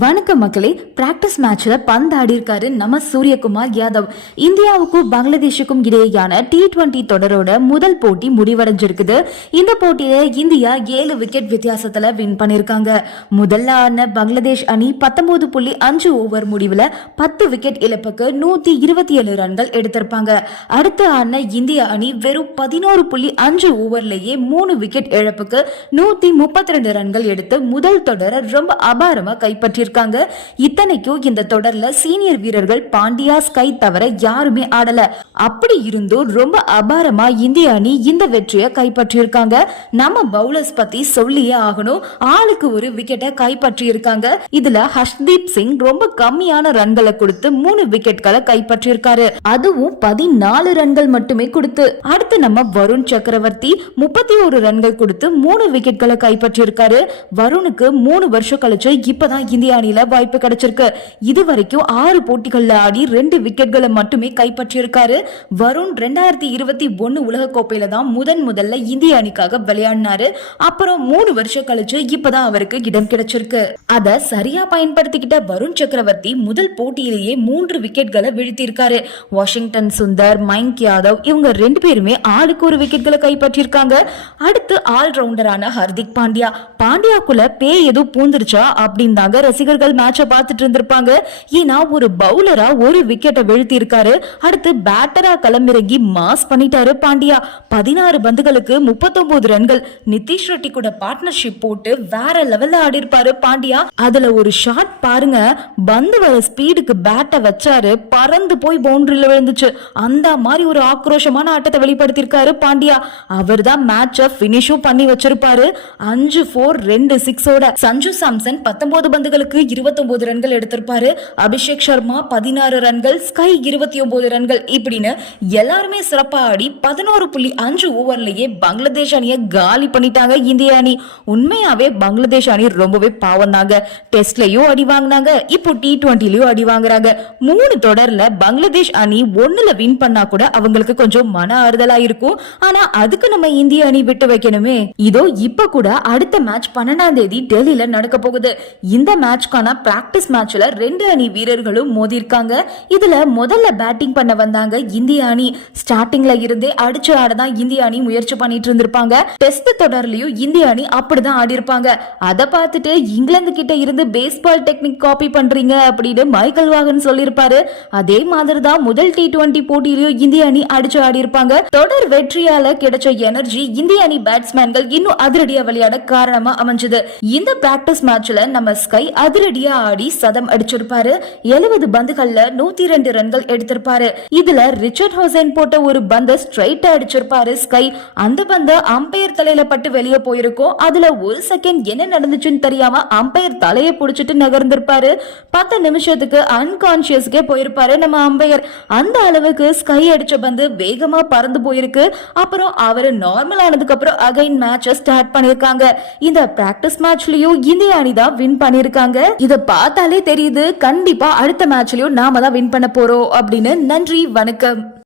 வணக்கம் மக்களே பிராக்டிஸ் மேட்ச்ல பந்து இருக்காரு நம்ம சூரியகுமார் யாதவ். இந்தியாவுக்கும் பங்களாதேஷுக்கும் இடையேயான டி டுவெண்டி தொடரோட முதல் போட்டி முடிவடைஞ்சிருக்குது. இந்த போட்டியில இந்தியா ஏழு விக்கெட் வித்தியாசத்துல வின் பண்ணிருக்காங்க. முதல்ல ஆன பங்களாதேஷ் அணி பத்தொன்பது புள்ளி அஞ்சு ஓவர் முடிவுல பத்து விக்கெட் இழப்புக்கு நூத்தி இருபத்தி ஏழு ரன்கள் எடுத்திருப்பாங்க. அடுத்து ஆன இந்திய அணி வெறும் பதினோரு புள்ளி அஞ்சு ஓவர்லயே மூணு விக்கெட் இழப்புக்கு நூத்தி முப்பத்தி ரெண்டு ரன்கள் எடுத்து முதல் தொடரை ரொம்ப அபாரமா கைப்பற்றியிருக்காங்க இத்தனைக்கும் இந்த தொடர்ல சீனியர் வீரர்கள் பாண்டியா ஸ்கை தவிர யாருமே ஆடல. அப்படி இருந்தும் ரொம்ப அபாரமா இந்திய அணி இந்த வெற்றியை கைப்பற்றியிருக்காங்க. நம்ம பவுலர்ஸ் பத்தி சொல்லியே ஆகணும். ஆளுக்கு ஒரு விக்கெட்டை கைப்பற்றியிருக்காங்க. இதுல ஹர்ஷ்தீப் சிங் ரொம்ப கம்மியான ரன்களை கொடுத்து மூணு விக்கெட்களை கைப்பற்றியிருக்காரு. அதுவும் பதினாலு ரன்கள் மட்டுமே கொடுத்து. அடுத்து நம்ம வருண் சக்கரவர்த்தி முப்பத்தி ஒரு ரன்கள் கொடுத்து மூணு விக்கெட்களை கைப்பற்றியிருக்காரு. வருணுக்கு மூணு வருஷம் கழிச்சு இப்பதான் இந்திய அணியில வாய்ப்பு கிடைச்சிருக்கு. இது வரைக்கும் ஆறு போட்டிகள்ல ஆடி ரெண்டு விக்கெட்களை மட்டுமே கைப்பற்றியிருக்காரு. வருண் ரெண்டாயிரத்தி இருபத்தி ஒன்னு உலக கோப்பையில தான் முதன் முதல்ல இந்திய அணிக்காக விளையாடினாரு. அப்புறம் மூணு வருஷம் கழிச்சு இப்பதான் அவருக்கு இடம் கிடைச்சிருக்கு. அத சரியா பயன்படுத்திக்கிட்ட வருண் சக்கரவர்த்தி முதல் போட்டியிலேயே மூன்று விக்கெட்களை வீழ்த்தியிருக்காரு. வாஷிங்டன் சுந்தர் மைங்க் யாதவ் இவங்க ரெண்டு பேருமே ஆளுக்கு ஒரு விக்கெட்களை கைப்பற்றியிருக்காங்க. அடுத்து ஆல் ரவுண்டரான ஹர்திக் பாண்டியா. பாண்டியாக்குள்ள பேய் எதுவும் பூந்துருச்சா அப்படின்னு தாங்க ரசிகர்கள் மேட்சை பார்த்துட்டு இருந்திருப்பாங்க. ஏன்னா ஒரு பவுலரா ஒரு விக்கெட்டை வீழ்த்தி இருக்காரு அடுத்து பேட்டரா களமிறங்கி மாஸ் பண்ணிட்டாரு பாண்டியா. பதினாறு பந்துகளுக்கு முப்பத்தொன்பது ரன்கள். நிதிஷ் ரெட்டி கூட பார்ட்னர்ஷிப் போட்டு வேற லெவல்ல ஆடி இருப்பாரு பாண்டியா. அதுல ஒரு ஷாட் பாருங்க. பந்து வர ஸ்பீடுக்கு பேட்டை வச்சாரு. பறந்து போய் பவுண்டரியில விழுந்துச்சு. அந்த மாதிரி ஒரு ஆக்ரோஷமான ஆட்டத்தை வெளிப்படுத்தியிருக்காரு பாண்டியா. அவர் தான் மேட்சை பினிஷும் பண்ணி வச்சிருப்பாரு. அஞ்சு ஃபோர் ரெண்டு சிக்ஸோட சஞ்சு சாம்சன் பத்தொன்பது பந்துகளுக்கு இருபத்தொன்பது ரன்கள் எடுத்திருப்பாரு. அபிஷேக் சர்மா பதினாறு ரன்கள் ஸ்கை இருபத்தி ஒன்பது ரன்கள் இப்படின்னு எல்லாருமே சிறப்பாக ஆடி பதினோரு புள்ளி அஞ்சு ஓவர்லயே பங்களாதேஷ் அணியை காலி பண்ணிட்டாங்க இந்திய அணி. உண்மையாவே பங்களாதேஷ் அணி ரொம்பவே பாவம் தாங்க டெஸ்ட்லயும் அடி வாங்கினாங்க. இப்போ டி டுவெண்ட்டிலயும் அடி வாங்குறாங்க. மூணு தொடர்ல பங்களாதேஷ் அணி ஒண்ணுல வின் பண்ணா கூட அவங்களுக்கு கொஞ்சம் மன ஆறுதலா இருக்கும். ஆனா அதுக்கு நம்ம இந்திய அணி விட்டு வைக்கணுமே. இதோ இப்ப கூட அடுத்த மேட்ச் பன்னெண்டாம் தேதி டெல்லியில நடக்க போகுது. இந்த மேட்ச் மேட்ச்க்கான பிராக்டிஸ் மேட்ச்ல ரெண்டு அணி வீரர்களும் மோதி இருக்காங்க இதுல முதல்ல பேட்டிங் பண்ண வந்தாங்க இந்திய அணி. ஸ்டார்டிங்ல இருந்தே அடிச்சு ஆடதான் இந்திய அணி முயற்சி பண்ணிட்டு இருந்திருப்பாங்க. டெஸ்ட் தொடர்லயும் இந்திய அணி அப்படிதான் ஆடி இருப்பாங்க அதை பார்த்துட்டு இங்கிலாந்து கிட்ட இருந்து பேஸ்பால் டெக்னிக் காப்பி பண்றீங்க அப்படின்னு மைக்கேல் வாகன் சொல்லியிருப்பாரு. அதே மாதிரி தான் முதல் டி டுவெண்டி போட்டியிலயும் இந்திய அணி அடிச்சு ஆடி இருப்பாங்க தொடர் வெற்றியால கிடைச்ச எனர்ஜி இந்திய அணி பேட்ஸ்மேன்கள் இன்னும் அதிரடியா விளையாட காரணமா அமைஞ்சது. இந்த பிராக்டிஸ் மேட்ச்ல நம்ம ஸ்கை அதிரடியா ஆடி சதம் அடிச்சிருப்பாரு. எழுபது பந்துகள்ல நூத்தி ரெண்டு ரன்கள் எடுத்திருப்பாரு. இதுல ரிச்சர்ட் ஹோசைன் போட்ட ஒரு பந்த ஸ்ட்ரைட்டா அடிச்சிருப்பாரு ஸ்கை. அந்த பந்த அம்பையர் தலையில பட்டு வெளியே போயிருக்கும். அதுல ஒரு செகண்ட் என்ன நடந்துச்சுன்னு தெரியாம அம்பையர் தலையை புடிச்சிட்டு நகர்ந்திருப்பாரு. பத்து நிமிஷத்துக்கு அன்கான்சியஸ்க்கே போயிருப்பாரு நம்ம அம்பையர். அந்த அளவுக்கு ஸ்கை அடிச்ச பந்து வேகமா பறந்து போயிருக்கு. அப்புறம் அவரு நார்மல் ஆனதுக்கு அப்புறம் அகைன் மேட்ச ஸ்டார்ட் பண்ணிருக்காங்க. இந்த பிராக்டிஸ் மேட்ச்லயும் இந்திய அணி தான் வின் பண்ணிருக்காங்க. இத பார்த்தாலே தெரியுது கண்டிப்பா அடுத்த மேட்ச்லயும் நாம தான் வின் பண்ண போறோம் அப்படின்னு. நன்றி வணக்கம்.